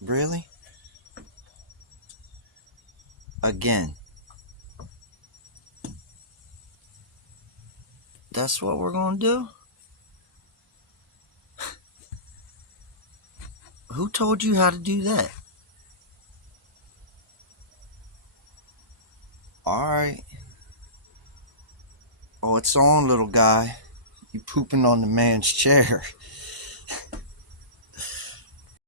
Really? Again. That's what we're gonna do? Who told you how to do that? Alright. Oh, it's on, little guy. You pooping on the man's chair.